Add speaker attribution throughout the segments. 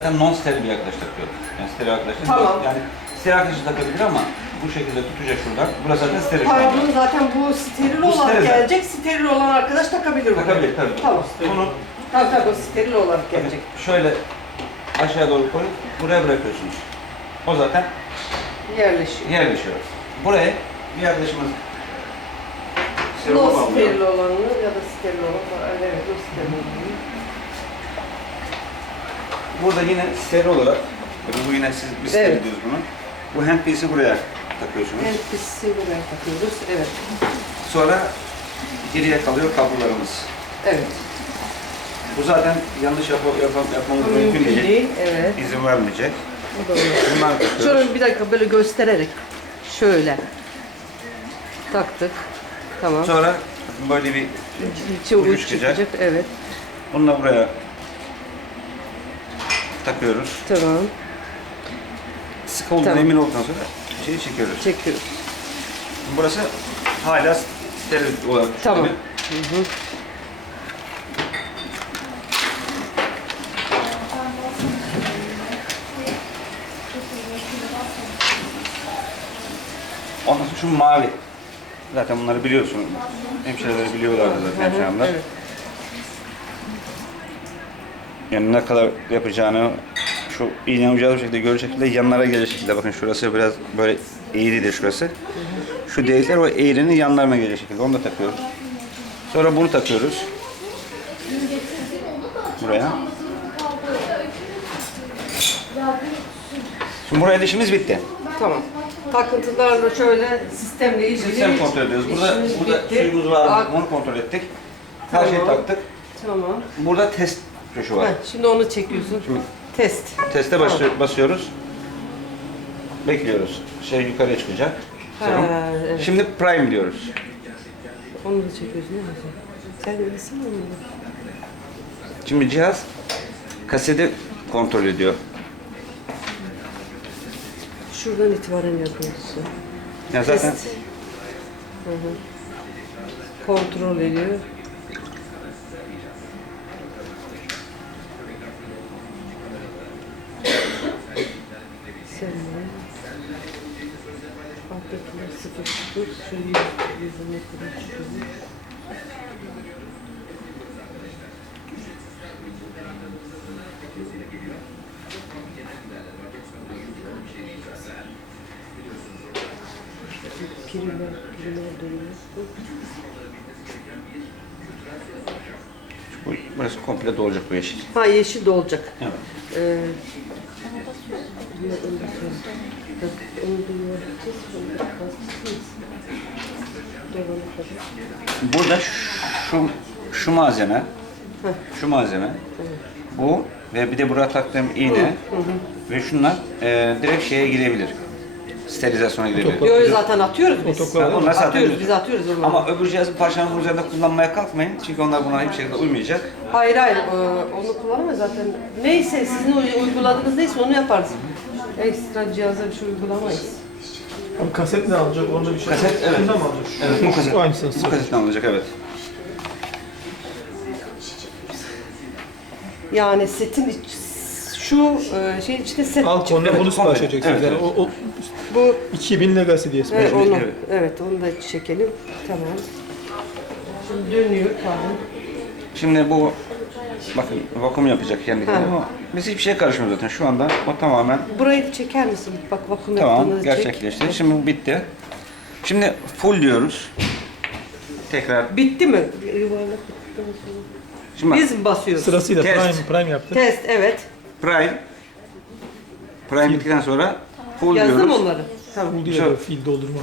Speaker 1: non steril bir arkadaş takıyor. Yani steril arkadaşlar.
Speaker 2: Tamam.
Speaker 1: Yani steril arkadaşı takabilir ama bu şekilde tutacak şuradan. Burası zaten steril şu anda.
Speaker 2: Pardon, zaten bu steril olarak
Speaker 1: steril
Speaker 2: gelecek. Steril olan arkadaş takabilir bunu.
Speaker 1: Takabilir tabii.
Speaker 2: Tamam.
Speaker 1: Bunu
Speaker 2: Tabii o steril olarak gelecek.
Speaker 1: şöyle aşağı doğru koyup buraya bırakıyorsunuz. O zaten yerleşiyor. Buraya bir arkadaşımız
Speaker 2: No steril olanı ya da steril olan. Evet, o steril olanı.
Speaker 1: Burada yine steril olarak, bu yine siz biz steril
Speaker 2: Evet.
Speaker 1: diyoruz bunu. Bu handpiece'i buraya takıyorsunuz.
Speaker 2: Handpiece'i buraya takıyoruz. Evet.
Speaker 1: Sonra geriye kalıyor kablolarımız.
Speaker 2: Evet.
Speaker 1: Bu zaten yanlış yapmamız mümkün değil.
Speaker 2: Evet.
Speaker 1: İzin vermeyecek.
Speaker 2: Bu da olur.
Speaker 1: Bunları takıyoruz.
Speaker 2: Şöyle bir dakika böyle göstererek. Şöyle. Taktık. Tamam.
Speaker 1: Sonra böyle bir
Speaker 2: İçi
Speaker 1: ucu
Speaker 2: uç çıkacak. Evet.
Speaker 1: bunu da buraya takıyoruz.
Speaker 2: Tamam.
Speaker 1: Sık olduğuna
Speaker 2: Tamam.
Speaker 1: emin olduktan sonra şeyi çekiyoruz.
Speaker 2: Çekiyoruz.
Speaker 1: Burası hala steril olarak
Speaker 2: Tamam.
Speaker 1: düşünelim. Ondan sonra şu mavi. Zaten bunları biliyorsun. Hemşireleri biliyorlardı zaten hemşiremler.
Speaker 2: Evet.
Speaker 1: Yani ne kadar yapacağını şu iğnenin ucağı bu şekilde görecek şekilde yanlara gelecek şekilde. Bakın şurası biraz böyle eğridir şurası. Şu delikler o eğrinin yanlarına gelecek şekilde. Onu da takıyoruz. Sonra bunu takıyoruz. Buraya. Şimdi buraya işimiz bitti.
Speaker 2: Tamam. Takıntılarla şöyle sistemle ilgili
Speaker 1: Sistem kontrol ediyoruz. Burada
Speaker 2: işimiz bitti.
Speaker 1: suyumuz var mı?
Speaker 2: Bak.
Speaker 1: Onu kontrol ettik. Her şeyi
Speaker 2: Tamam.
Speaker 1: taktık.
Speaker 2: Tamam.
Speaker 1: Burada test tuşu var.
Speaker 2: Heh, şimdi onu çekiyorsun.
Speaker 1: Şimdi
Speaker 2: Test.
Speaker 1: teste
Speaker 2: Tamam.
Speaker 1: basıyoruz. Bekliyoruz. Şey yukarıya çıkacak. Serum.
Speaker 2: evet.
Speaker 1: Şimdi prime diyoruz.
Speaker 2: Onu da çekiyorsun değil mi? Sen öylesin mi?
Speaker 1: Şimdi cihaz kaseti kontrol ediyor.
Speaker 2: Şuradan itibaren yapıyorsun.
Speaker 1: Ya zaten
Speaker 2: Test. Hı hı. Kontrol ediyor. Sen de. Alttakiler 0,0. Şöyle yüzüne kadar çıkıyor. Primer dönüyor.
Speaker 1: burası komple dolacak bu yeşil.
Speaker 2: Ha, yeşil de olacak.
Speaker 1: Evet.
Speaker 2: Onu da yuvarlayacağız. Onu da bastıracağız. Devamı kadar.
Speaker 1: Burada şu malzeme, bu ve bir de buraya taktığım iğne ve şunlar direkt şeye girebilir. Sterilizasyona girebilir.
Speaker 2: Yo, zaten atıyoruz biz.
Speaker 1: Onlar zaten
Speaker 2: Atıyoruz, biz atıyoruz onları.
Speaker 1: Ama öbür cihazın parçalarının üzerinde kullanmaya kalkmayın. Çünkü onlar buna hiçbir şekilde uymayacak.
Speaker 2: Hayır, onu kullanamayız zaten. Neyse, sizin uyguladığınız neyse onu yaparız. Ekstra cihaza bir şey uygulamayız.
Speaker 3: Abi kaset ne alacak? Onda bir şey
Speaker 1: Kaset, evet.
Speaker 3: Bundan mı alacak?
Speaker 1: Evet, bu kaset.
Speaker 3: Aynısını
Speaker 1: Bu kasetten alınacak, evet.
Speaker 2: Yani setin şu şeyin içinde set
Speaker 3: Al konuda
Speaker 1: Evet,
Speaker 3: bunu sipariş edeceksiniz.
Speaker 1: evet,
Speaker 3: Yani
Speaker 1: evet.
Speaker 3: o
Speaker 2: bu
Speaker 3: 2000 Legacy diye sipariş
Speaker 2: evet,
Speaker 3: edeceksiniz.
Speaker 2: onu,
Speaker 1: evet.
Speaker 2: evet, onu da çekelim. Tamam. Şimdi dönüyor, tamam.
Speaker 1: Şimdi bu, bakın vakum yapacak kendi kendine ama biz hiçbir şey karışmıyoruz zaten. Şu anda o tamamen
Speaker 2: Burayı da çeker misin? Bak vakum
Speaker 1: tamam
Speaker 2: yaptığınızı çek.
Speaker 1: gerçekleşti. Şimdi bu bitti. Şimdi full diyoruz. Tekrar.
Speaker 2: Bitti mi? Yuvarlak bittikten sonra.
Speaker 1: Şimdi bak,
Speaker 2: Biz mi basıyoruz?
Speaker 3: Sırasıyla
Speaker 1: Test.
Speaker 3: prime yaptık.
Speaker 2: Test, evet.
Speaker 1: prime bittikten sonra full
Speaker 2: Yazdım
Speaker 1: diyoruz.
Speaker 2: onları. Tamam.
Speaker 3: Bu diye fil doldurma.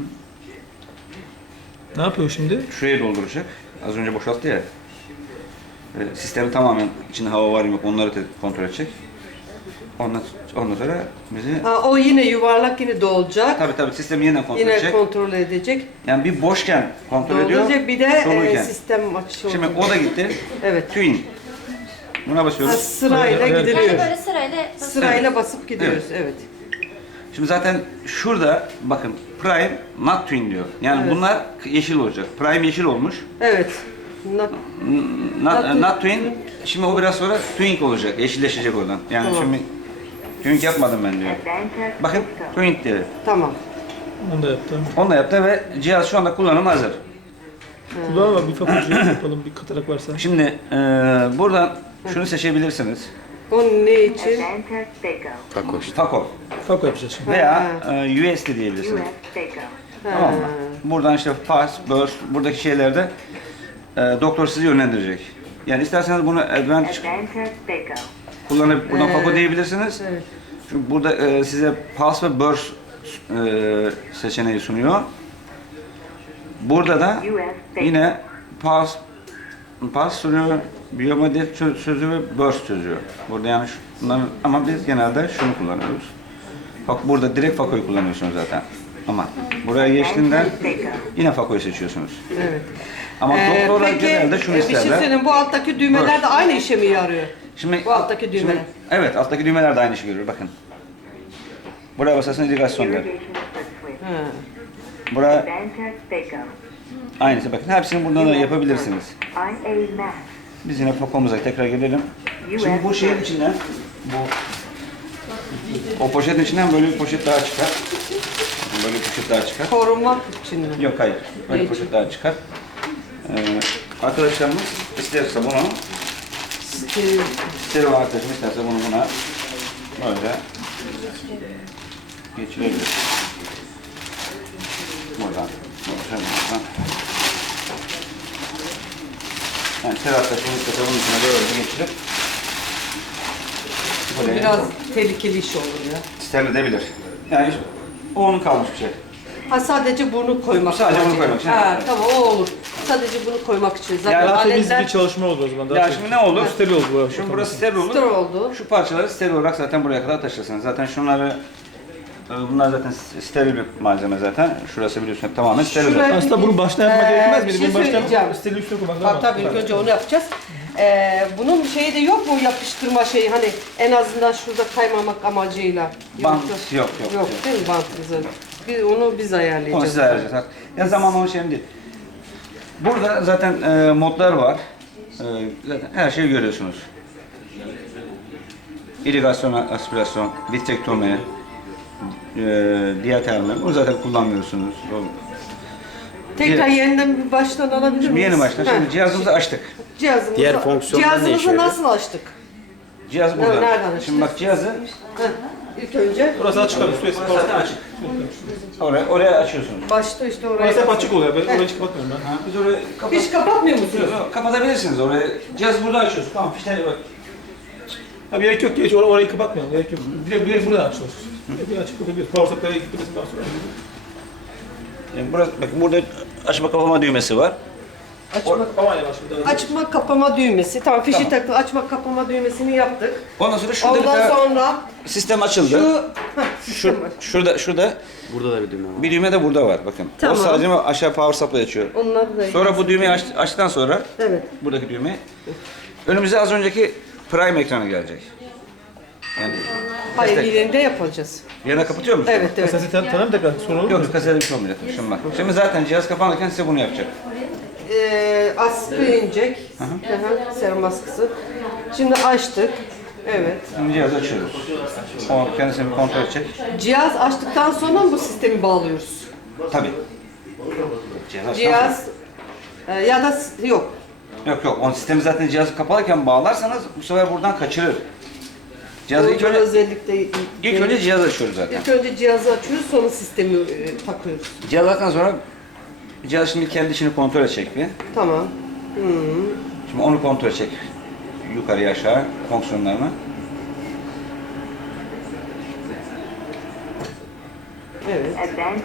Speaker 3: Ne yapıyor şimdi?
Speaker 1: Şuraya dolduracak. Az önce boşalttı ya. Sistemi tamamen içinde hava var mı yok onları kontrol edecek. Ondan sonra bizi
Speaker 2: Ha, o yine yuvarlak, yine dolacak.
Speaker 1: tabii sistemi yeniden kontrol
Speaker 2: Yine
Speaker 1: edecek.
Speaker 2: kontrol edecek.
Speaker 1: Yani bir boşken kontrol ediyor.
Speaker 2: Dolduracak, bir de
Speaker 1: doluyken.
Speaker 2: sistem açışı
Speaker 1: Şimdi
Speaker 2: olacak.
Speaker 1: o da gitti.
Speaker 2: Evet.
Speaker 1: Twin. Buna
Speaker 2: Ha,
Speaker 1: basıyoruz.
Speaker 2: sırayla
Speaker 3: Evet.
Speaker 2: gidiliyor.
Speaker 4: Yani böyle sırayla
Speaker 2: Sırayla basıp gidiyoruz, evet.
Speaker 1: Şimdi zaten şurada bakın Prime not Twin diyor. Yani
Speaker 2: Evet.
Speaker 1: bunlar yeşil olacak. Prime yeşil olmuş.
Speaker 2: Evet.
Speaker 1: Not twin. Şimdi o biraz sonra twink olacak. Yeşilleşecek oradan. Yani
Speaker 2: Tamam.
Speaker 1: şimdi twink yapmadım ben diyor. Bakın twink diyor.
Speaker 2: Tamam.
Speaker 3: Onu da yaptım.
Speaker 1: Onu da yaptı ve cihaz şu anda kullanım hazır.
Speaker 3: Kulağına bak bir fakulcu yapalım bir katarak varsa.
Speaker 1: Şimdi buradan şunu seçebilirsiniz.
Speaker 2: O ne için?
Speaker 1: Fako
Speaker 3: Fako yapacağız şimdi.
Speaker 1: veya USD diyebilirsiniz. Tamam mı? Buradan işte pass, burst, buradaki şeylerde doktor sizi yönlendirecek. Yani isterseniz bunu advantage kullanıp buradan Fako diyebilirsiniz.
Speaker 2: Evet.
Speaker 1: Çünkü burada size pass ve burst seçeneği sunuyor. Burada da yine pass sunuyor, biyomodel sözü ve burst sözü. Burada yani bunların, ama biz genelde şunu kullanıyoruz. Bak burada direkt Fako'yu kullanıyorsunuz zaten. Ama buraya geçtiğinde yine Fako'yu seçiyorsunuz.
Speaker 2: Evet.
Speaker 1: Ama doktorlar genelde şunu
Speaker 2: bir şey
Speaker 1: isterler.
Speaker 2: söyleyeyim, bu alttaki düğmeler de aynı işe mi yarıyor?
Speaker 1: Şimdi,
Speaker 2: Bu alttaki düğmeler.
Speaker 1: Evet, alttaki düğmeler de aynı işi görüyor. Bakın. Buraya basarsanız irigasyon der.
Speaker 2: Ha.
Speaker 1: Buraya aynısı. Bakın hepsini buradan da yapabilirsiniz. Biz yine Fako'muza tekrar gelelim. Şimdi bu şeyin içinden, o poşetin içinden böyle bir poşet daha çıkar. Böyle bir poşet daha çıkar.
Speaker 2: Korunmak için mi?
Speaker 1: Yok hayır, böyle bir
Speaker 2: Ne için?
Speaker 1: poşet daha çıkar. Arkadaşlarımız isterse bunu, steril arkadaşım isterse bunu buna böyle geçirebilir. Buradan. Yani steril arkadaşım isterse bunun içine böyle geçirip buraya
Speaker 2: Biraz tehlikeli iş olur ya.
Speaker 1: steril edebilir. Yani o onun kalmış bir şey.
Speaker 2: Ha, sadece bunu koymak
Speaker 1: Sadece bunu
Speaker 2: amacı.
Speaker 1: koymak için.
Speaker 2: Ha, tamam o olur. Sadece bunu koymak için. Zaten
Speaker 1: Yani
Speaker 3: Daha temiz
Speaker 2: aletler
Speaker 3: bir çalışma oldu o zaman. Daha
Speaker 1: Ya
Speaker 3: temiz.
Speaker 1: şimdi ne olur?
Speaker 3: Steril oldu bu.
Speaker 1: Şimdi burası steril olur.
Speaker 2: steril oldu.
Speaker 1: Şu parçaları steril olarak zaten buraya kadar taşırsınız. Zaten şunları, bunlar zaten steril bir malzeme zaten. Şurası biliyorsunuz tamamen steril.
Speaker 2: Şuraya-
Speaker 3: Aslında bunu baştan yapmak gerekmez
Speaker 2: bir
Speaker 3: miydi?
Speaker 2: şey
Speaker 3: Bunu baştan
Speaker 2: söyleyeceğim.
Speaker 3: steril üstüne koymak daha
Speaker 2: Ha, tabii ilk önce onu yapacağız. Bunun şeyi de yok mu, yapıştırma şeyi, hani en azından şurada kaymamak amacıyla.
Speaker 1: Bant
Speaker 2: Yoksa-
Speaker 1: yok.
Speaker 2: Yok değil mi bantımızı? Onu biz ayarlayacağız.
Speaker 1: Onu siz ayarlayacaksınız. Ya zaman onun şey değil. Burada zaten modlar var. Zaten her şeyi görüyorsunuz. İrigasyon, aspirasyon, vitrektomi, diyatermi. Bunu zaten kullanmıyorsunuz.
Speaker 2: Tekrar yeniden bir baştan alabilir miyiz?
Speaker 1: Şimdi yeni baştan.
Speaker 2: Ha,
Speaker 1: Şimdi cihazımızı açtık.
Speaker 2: cihazımızı,
Speaker 4: Diğer fonksiyonlar ne işe
Speaker 2: cihazımızı
Speaker 4: yarıyor?
Speaker 2: nasıl açtık?
Speaker 1: Cihaz burada.
Speaker 2: nereden açtık?
Speaker 1: Şimdi bak cihazı
Speaker 2: Ha, ilk önce
Speaker 3: Burası açık kalıyor. Sürekli
Speaker 1: burası zaten açık. Oraya açıyorsunuz.
Speaker 2: başta işte oraya.
Speaker 3: Burası hep açık oluyor. Ben orayı hiç kapatmıyorum ben.
Speaker 1: Biz orayı
Speaker 2: Hiç kapatmıyor musunuz?
Speaker 1: kapatabilirsiniz orayı. Cihaz burada açıyoruz. Tamam fişleri bak.
Speaker 3: Tabii gerek yok ki hiç orayı kapatmayalım. Gerek yok. Direkt burada açıyoruz. Bir açık kapatabiliyoruz. Power supply'a gitmesinden sonra.
Speaker 1: Yani burası, bakın burada açma kapama düğmesi var.
Speaker 2: Açma,
Speaker 3: Kameraya bak şimdi.
Speaker 2: açma kapama düğmesi. Tamam, fişi
Speaker 1: Tamam.
Speaker 2: taktık. Açma kapama düğmesini yaptık.
Speaker 1: Ondan sonra şurada bir
Speaker 2: Ondan
Speaker 1: tane
Speaker 2: sonra
Speaker 1: sistem açıldı. Şurada
Speaker 4: Burada da bir düğme var.
Speaker 1: bir düğme de burada var bakın.
Speaker 2: Tamam.
Speaker 1: O sadece aşağı power supply açıyor.
Speaker 2: onları da...
Speaker 1: Sonra bu düğmeyi açtıktan sonra
Speaker 2: Evet.
Speaker 1: buradaki düğme önümüze az önceki prime ekranı gelecek. Yani
Speaker 2: Hayır, yerinde yapacağız.
Speaker 1: yerine kapatıyor musun?
Speaker 2: Evet, evet.
Speaker 3: Sesi tanım tekrar sorun olur mu?
Speaker 1: Yok kasede bir şey olmayacak. Şimdi bak. Şimdi zaten cihaz kapanırken size bunu yapacak.
Speaker 2: Askı inecek. Aha, serum askısı. Şimdi açtık. Evet.
Speaker 1: Şimdi cihazı açıyoruz. O kendisini bir kontrol edecek.
Speaker 2: Cihaz açtıktan sonra mı bu sistemi bağlıyoruz?
Speaker 1: Tabii. Cihaz açtıktan
Speaker 2: Cihaz ya da yok.
Speaker 1: Yok yok, onun sistemi zaten cihazı kapalıyken bağlarsanız bu sefer buradan kaçırır. Cihazı ilk
Speaker 2: Burada
Speaker 1: önce,
Speaker 2: özellikle
Speaker 1: ilk önce cihaz açıyoruz zaten.
Speaker 2: ilk önce cihazı açıyoruz, sonra sistemi takıyoruz.
Speaker 1: Cihaz açtıktan sonra cihaz şimdi kendi işini kontrol edecek bir.
Speaker 2: Tamam.
Speaker 1: Şimdi onu kontrol edecek. Yukarıya aşağı fonksiyonlarını.
Speaker 2: Evet.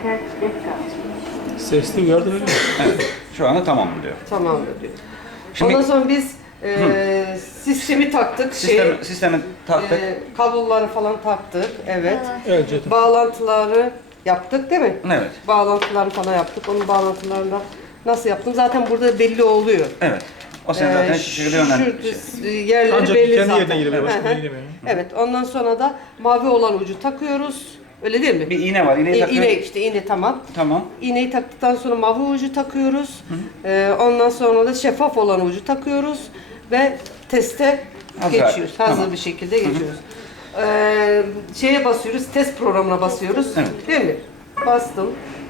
Speaker 3: Sesli uyarı da veriyor.
Speaker 1: Evet. Şu anda tamam diyor.
Speaker 2: Tamam diyor.
Speaker 1: Şimdi-
Speaker 2: Ondan sonra biz sistemi taktık.
Speaker 1: Sistemi taktık.
Speaker 2: Kabloları falan taktık. Evet.
Speaker 3: Evet Cetin.
Speaker 2: Bağlantıları yaptık değil mi?
Speaker 1: Evet.
Speaker 2: Bağlantılarını falan yaptık. Onun bağlantılarını da nasıl yaptım? Zaten burada belli oluyor.
Speaker 1: Evet. O seni zaten şu şekilde yönlendirecek.
Speaker 2: Yerleri
Speaker 3: Ancak
Speaker 2: belli
Speaker 3: kendi
Speaker 2: zaten.
Speaker 3: yerine giremiyor. Başka
Speaker 2: Hı hı.
Speaker 3: bir yere giremiyor.
Speaker 2: Evet. Ondan sonra da mavi olan ucu takıyoruz. Öyle değil mi?
Speaker 1: Bir iğne var. İğneyi takıyoruz.
Speaker 2: İğne tamam.
Speaker 1: Tamam.
Speaker 2: İğneyi taktıktan sonra mavi ucu takıyoruz. Ondan sonra da şeffaf olan ucu takıyoruz ve teste
Speaker 1: Hazır.
Speaker 2: geçiyoruz. Hazır
Speaker 1: Tamam.
Speaker 2: bir şekilde geçiyoruz. Şeye basıyoruz, test programına basıyoruz.
Speaker 1: Evet.
Speaker 2: Değil mi? Bastım.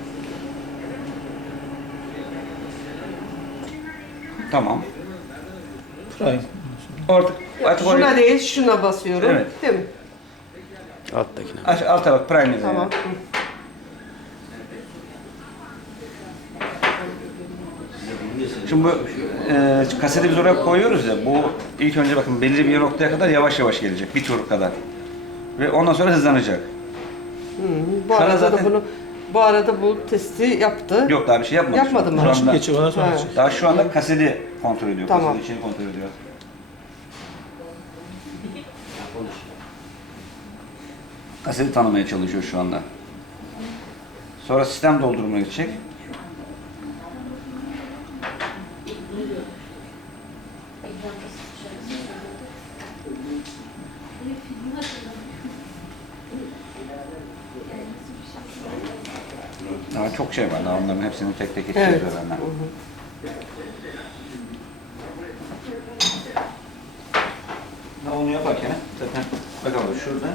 Speaker 1: Tamam.
Speaker 3: Prime.
Speaker 1: Artık
Speaker 2: Şuna
Speaker 1: oraya...
Speaker 2: değil, şuna basıyorum.
Speaker 1: Evet.
Speaker 2: Değil mi?
Speaker 4: Alttakine.
Speaker 1: Alta bak, prime yazıyor.
Speaker 2: Tamam.
Speaker 1: Şimdi bu kaseti biz oraya koyuyoruz ya, bu ilk önce bakın belirli bir noktaya kadar yavaş yavaş gelecek, bir tur kadar. Ve ondan sonra hızlanacak.
Speaker 2: Bu
Speaker 1: Sana
Speaker 2: arada
Speaker 1: zaten-
Speaker 2: da bu arada bu testi yaptı.
Speaker 1: Yok, daha bir şey yapmadı.
Speaker 2: Yapmadı mı?
Speaker 1: Şu anda,
Speaker 3: Geçiyor ondan sonra
Speaker 2: Ha.
Speaker 3: geçiyor.
Speaker 1: daha şu anda kaseti kontrol ediyor.
Speaker 2: Tamam.
Speaker 1: Kasetin içini kontrol ediyor. Kaseti tanımaya çalışıyor şu anda. Sonra sistem doldurmaya gidecek. Daha çok şey var. Daha onların hepsini tek tek geçeceğiz
Speaker 2: Evet.
Speaker 1: beraber. Daha onu yaparken zaten bakalım şurada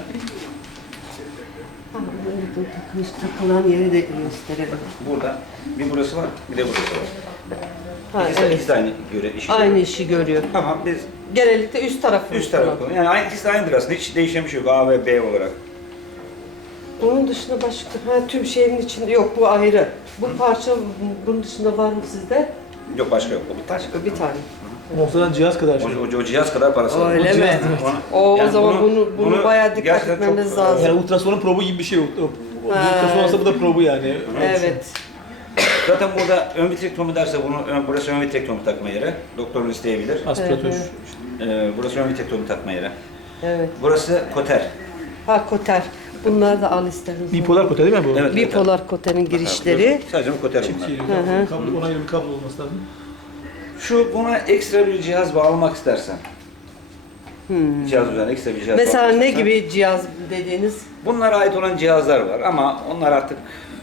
Speaker 2: Takılan yeri de gösterelim.
Speaker 1: burada bir burası var, bir de burası var.
Speaker 2: Ha,
Speaker 1: İkisi,
Speaker 2: evet.
Speaker 1: ikisi de aynı göre işi
Speaker 2: Aynı
Speaker 1: görüyor.
Speaker 2: işi görüyor.
Speaker 1: Tamam, biz
Speaker 2: Genellikle üst tarafı.
Speaker 1: üst tarafı koyalım. Yani aynı, ikisi de aynıdır aslında. Hiç değişen bir şey yok A ve B olarak.
Speaker 2: Bunun dışında başka, tüm şeyin içinde yok, bu ayrı. Bu parça bunun dışında var mı sizde?
Speaker 1: Yok, başka yok. O bir taş.
Speaker 2: Bir tane.
Speaker 3: Ortadan cihaz kadar şey.
Speaker 1: O cihaz kadar parası var.
Speaker 2: Öyle
Speaker 3: O
Speaker 2: mi?
Speaker 3: cihaz,
Speaker 2: O
Speaker 1: Yani
Speaker 2: zaman bunu bayağı dikkat
Speaker 1: gerçekten
Speaker 2: etmemiz
Speaker 1: çok,
Speaker 2: lazım.
Speaker 3: Yani ultrasonun probu gibi bir şey yok. O
Speaker 2: Ha.
Speaker 3: ultrason olsa bu da probu yani.
Speaker 2: Evet.
Speaker 1: Zaten burada ön vitrektomi derse burası ön vitrektomi takma yeri. Doktorun isteyebilir.
Speaker 3: Aspiratör.
Speaker 1: Burası ön vitrektomi takma yeri.
Speaker 2: Evet.
Speaker 1: Burası koter.
Speaker 2: Ha, koter. Bunları da al isterim.
Speaker 3: Bipolar kote değil mi bu?
Speaker 1: Evet.
Speaker 2: Bipolar koterin girişleri.
Speaker 1: Sadece bu koter bunlar.
Speaker 3: Çift kablo, ona göre bir kablo olması lazım.
Speaker 1: Buna ekstra bir cihaz bağlamak istersen. Cihaz üzerine ekstra bir cihaz
Speaker 2: Mesela
Speaker 1: bağlamak
Speaker 2: ne
Speaker 1: istersen.
Speaker 2: gibi cihaz dediğiniz?
Speaker 1: Bunlara ait olan cihazlar var ama onlar artık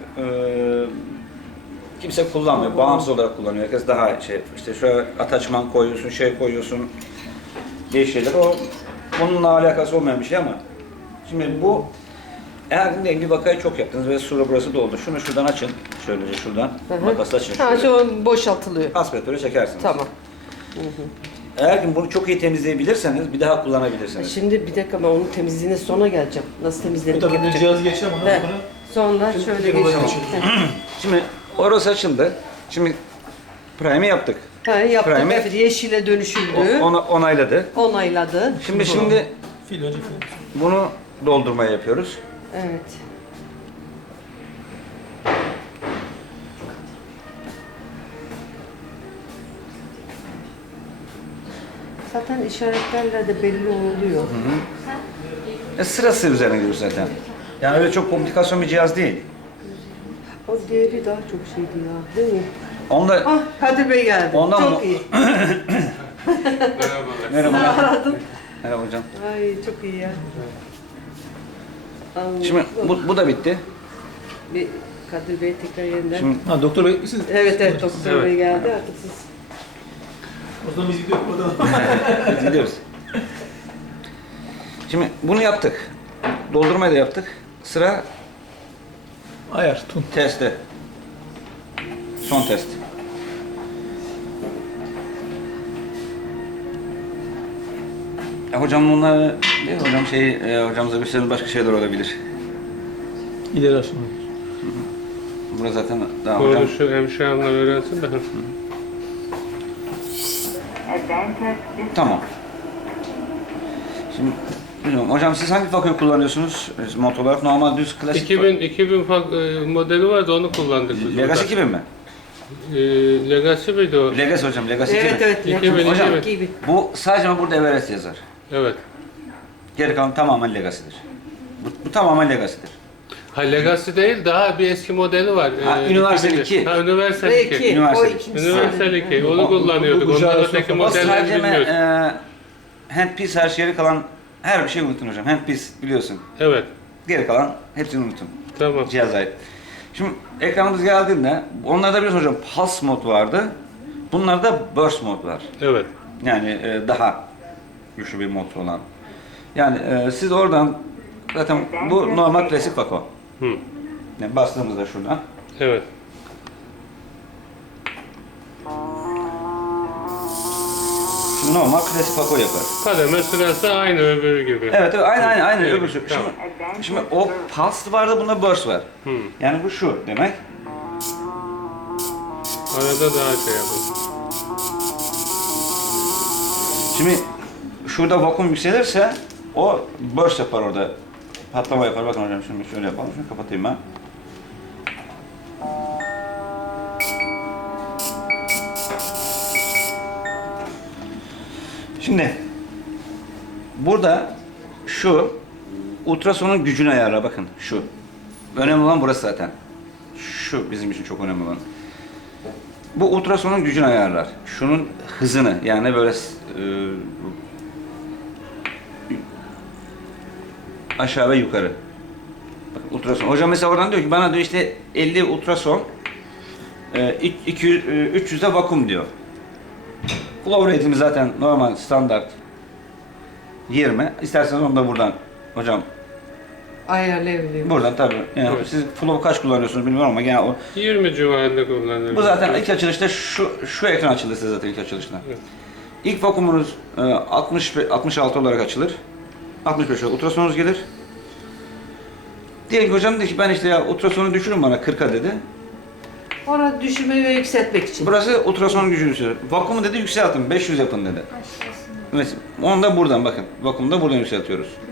Speaker 1: kimse kullanmıyor. Bağımsız olarak kullanıyor. Herkes daha işte şöyle ataçman koyuyorsun, şey koyuyorsun. Değişik şeyler. O bununla alakası olmayan bir şey ama şimdi bu eğer diyelim bir vakayı çok yaptınız ve sonra burası doldu. Şunu şuradan açın. Şöylece şuradan. Makasla açın.
Speaker 2: Ha,
Speaker 1: şöyle.
Speaker 2: şu boşaltılıyor.
Speaker 1: Aspiratöre çekersiniz.
Speaker 2: Tamam.
Speaker 1: Eğer ki bunu çok iyi temizleyebilirseniz bir daha kullanabilirsiniz.
Speaker 2: Şimdi bir dakika, ben onun temizliğine sonra geleceğim. Nasıl
Speaker 3: Bu
Speaker 2: temizlenip
Speaker 3: tabii
Speaker 2: gelecek?
Speaker 3: cihazı geçeceğim ondan
Speaker 2: He.
Speaker 3: sonra.
Speaker 2: Sonra
Speaker 3: Şimdi
Speaker 2: şöyle
Speaker 3: bir
Speaker 2: geçelim.
Speaker 3: olaya
Speaker 1: Şimdi orası açıldı. Şimdi prime'i yaptık.
Speaker 2: Ha, yaptık.
Speaker 1: Primer.
Speaker 2: Evet, yeşile dönüşüldü.
Speaker 1: Onu onayladı.
Speaker 2: Onayladı.
Speaker 1: Şimdi
Speaker 3: Fil önce fil.
Speaker 1: bunu doldurmaya yapıyoruz.
Speaker 2: Evet. Zaten işaretlerle de belli oluyor.
Speaker 1: Sırası üzerine gidiyoruz zaten. Yani öyle çok komplikasyon bir cihaz değil.
Speaker 2: O diğeri daha çok şeydi ya, değil mi?
Speaker 1: Onda
Speaker 2: Ah, Kadir Bey geldi.
Speaker 1: Ondan
Speaker 2: çok
Speaker 1: mı?
Speaker 2: iyi.
Speaker 1: merhaba.
Speaker 2: Aradım.
Speaker 1: Merhaba hocam.
Speaker 2: Ay, çok iyi ya. Anladım.
Speaker 1: Şimdi bu da bitti.
Speaker 2: Bir Kadir Bey tekrar yeniden.
Speaker 1: Şimdi
Speaker 3: Ha doktor bey siz.
Speaker 2: Evet, doktor
Speaker 4: Evet.
Speaker 2: Bey geldi artık siz.
Speaker 3: O zaman biz gidiyoruz oradan.
Speaker 1: biz gidiyoruz. Şimdi bunu yaptık. Doldurmayı da yaptık. Sıra
Speaker 3: Ayar, tun.
Speaker 1: testte. Son test. Hocam bunlar değil hocam hocamıza gösteren başka şeyler olabilir.
Speaker 3: İleri aşama.
Speaker 1: Burada zaten daha hocam.
Speaker 4: Doğru şu hemşire hanımlar öğrensin de.
Speaker 1: Tamam. Şimdi bilmiyorum. Hocam siz hangi fakülteyi kullanıyorsunuz? Mont olarak normal düz klasik.
Speaker 4: 2000 modeli vardı, onu kullandık biz.
Speaker 1: Legacy
Speaker 4: burada.
Speaker 1: 2000 mi?
Speaker 4: Legacy miydi o?
Speaker 1: Legacy hocam, Legacy 2000.
Speaker 2: Evet, evet.
Speaker 4: 2000,
Speaker 1: Hocam
Speaker 4: 2000.
Speaker 1: bu sadece burada Everest yazar.
Speaker 4: Evet.
Speaker 1: Geri kalan tamamen Legacy'dir. Bu tamamen Legacy'dir.
Speaker 4: Ha, Legacy değil, daha bir eski modeli var.
Speaker 1: Ha, Universal
Speaker 4: 2000'de.
Speaker 1: 2.
Speaker 4: Ha, Universal
Speaker 2: Ve
Speaker 4: 2.
Speaker 2: iki,
Speaker 1: Üniversite.
Speaker 2: o ikincisi.
Speaker 4: Universal 2. Onu kullanıyorduk.
Speaker 3: bu
Speaker 4: Ondan
Speaker 3: jenerasyon
Speaker 4: öteki
Speaker 3: falan.
Speaker 1: O
Speaker 4: modelleri
Speaker 1: sadece
Speaker 4: bilmiyoruz.
Speaker 1: handpiece her şeyi kalan her bir şey unutun hocam. Handpiece biliyorsun.
Speaker 4: Evet.
Speaker 1: Geri kalan hepsini unutun.
Speaker 4: Tamam.
Speaker 1: Cihaz ait. Şimdi ekranımız geldiğinde onlarda biliyorsunuz hocam pulse mod vardı. Bunlarda burst mod var.
Speaker 4: Evet.
Speaker 1: Yani daha güçlü bir mod olan. Yani siz oradan zaten bu normal klasik vako.
Speaker 4: Hı.
Speaker 1: Yani bastığımızda şuradan.
Speaker 4: Evet.
Speaker 1: Şimdi normal klasik vako yapar.
Speaker 4: Kademe sırası aynı öbürü gibi.
Speaker 1: Evet, evet aynı
Speaker 4: Evet,
Speaker 1: öbür.
Speaker 4: tamam.
Speaker 1: Şimdi o pulse vardı, bunda burst var.
Speaker 4: Hı.
Speaker 1: Yani bu şu demek.
Speaker 4: Arada daha şey yapın.
Speaker 1: Şimdi şurada vakum yükselirse o burst yapar orada. Patlama yapar. Bakın hocam şimdi şöyle yapalım. Şunu kapatayım ben. Şimdi burada şu ultrasonun gücünü ayarla, bakın şu. Önemli olan burası zaten. Şu bizim için çok önemli olan. Bu ultrasonun gücünü ayarlar. Şunun hızını, yani böyle aşağı ve yukarı. Bakın ultrason. Hocam mesela oradan diyor ki bana diyor işte 50 ultrason 200 300'de vakum diyor. Flow rate'imiz zaten normal standart 20. İsterseniz onu da buradan hocam
Speaker 2: Ayarlayabiliyorum.
Speaker 1: buradan tabii. Yani
Speaker 4: Evet.
Speaker 1: siz flow kaç kullanıyorsunuz bilmiyorum ama genel o.
Speaker 4: 20 civarında kullanılır.
Speaker 1: Bu zaten ilk açılışta şu ekran açıldı size zaten ilk açılışta.
Speaker 4: Evet.
Speaker 1: İlk vakumunuz 66 olarak açılır. 65 olarak ultrasonunuz gelir. Diyelim ki hocam dedi ki ben işte ya ultrasonu düşürün bana 40'a dedi.
Speaker 2: Orada düşürmeyi ve yükseltmek için.
Speaker 1: Burası ultrason gücünü söylüyor. Vakumu dedi yükseltin 500 yapın dedi. Mesela onu da buradan bakın. Vakumu da buradan yükseltiyoruz.